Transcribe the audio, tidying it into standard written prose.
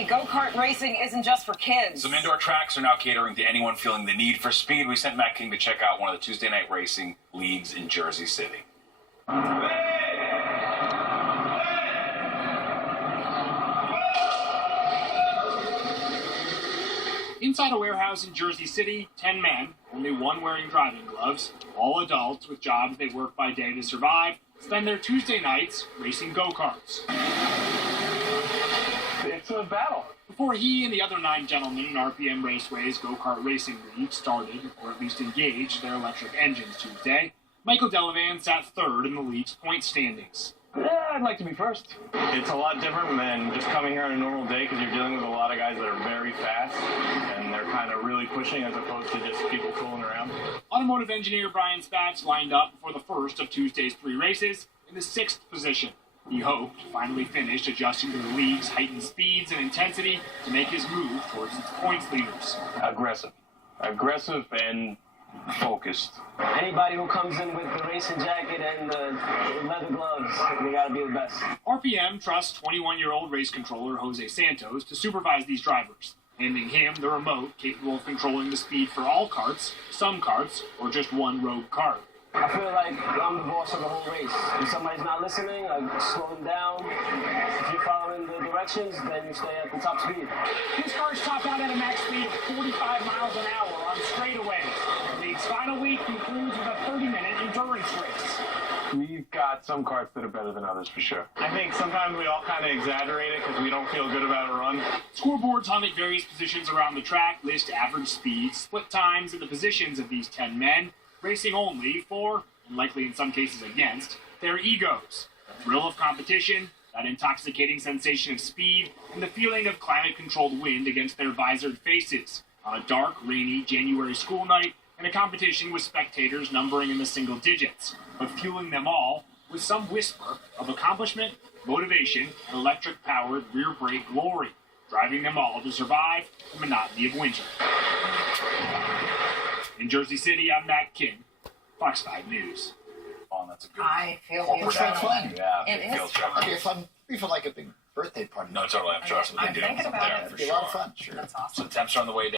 City, go-kart racing isn't just for kids. Some indoor tracks are now catering to anyone feeling the need for speed. We sent Matt King to check out one of the Tuesday night racing leagues in Jersey City. Inside a warehouse in Jersey City, 10 men, only one wearing driving gloves, all adults with jobs they work by day to survive, spend their Tuesday nights racing go-karts. It's a battle. Before he and the other 9 gentlemen in RPM Raceway's go-kart racing league started, or at least engaged, their electric engines Tuesday, Michael Delavan sat third in the league's point standings. Yeah, I'd like to be first. It's a lot different than just coming here on a normal day because you're dealing with a lot of guys that are very fast and they're kind of really pushing as opposed to just people fooling around. Automotive engineer Brian Spatz lined up for the first of Tuesday's 3 races in the 6th position. He hoped to finally finish adjusting to the league's heightened speeds and intensity to make his move towards its points leaders. Aggressive and focused. Anybody who comes in with the racing jacket and the leather gloves, they gotta be the best. RPM trusts 21-year-old race controller Jose Santos to supervise these drivers, handing him the remote capable of controlling the speed for all karts, some karts, or just one rogue kart. I feel like I'm the boss of the whole race. If somebody's not listening, I slow them down. If you're following the directions, then you stay at the top speed. These cars top out at a max speed of 45 miles an hour on straightaways. The league's final week concludes with a 30-minute endurance race. We've got some carts that are better than others for sure. I think sometimes we all kind of exaggerate it because we don't feel good about a run. Scoreboards hung at various positions around the track list average speeds, split times, and the positions of these 10 men, racing only for, and likely in some cases against, their egos. The thrill of competition, that intoxicating sensation of speed, and the feeling of climate-controlled wind against their visored faces on a dark, rainy January school night in a competition with spectators numbering in the single digits, but fueling them all with some whisper of accomplishment, motivation, and electric-powered rear brake glory, driving them all to survive the monotony of winter. In Jersey City, I'm Matt King, Fox5 News. Oh, that's a good I feel corporate you. fun. Yeah, It big is field trip. fun. It'd be fun. It'd be fun like a big birthday party. No, totally. I'm sure that's what I'm they do. thinking about there, it. for It'd be a sure. lot of fun. Sure. That's So awesome. temps are on the way down.